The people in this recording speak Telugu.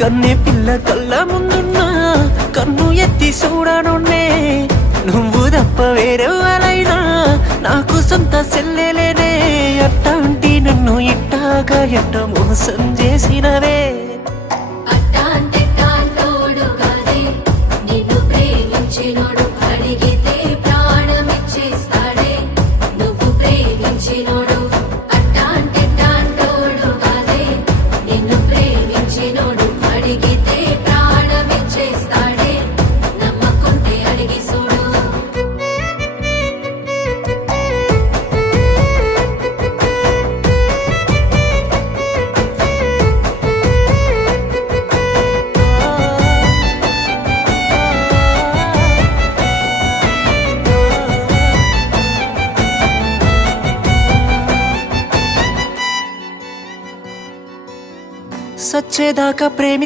కన్నే పిల్ల కళ్ళ ముందున్నా కన్ను ఎత్తి చూడనున్నే నువ్వు తప్ప వేరెవరైనా నాకు సొంత సెల్లెలేనే అట్టాంటి నన్ను ఇట్టాగా ఎట్ట మోసం చేసినవే సచ్చేదాకా ప్రేమి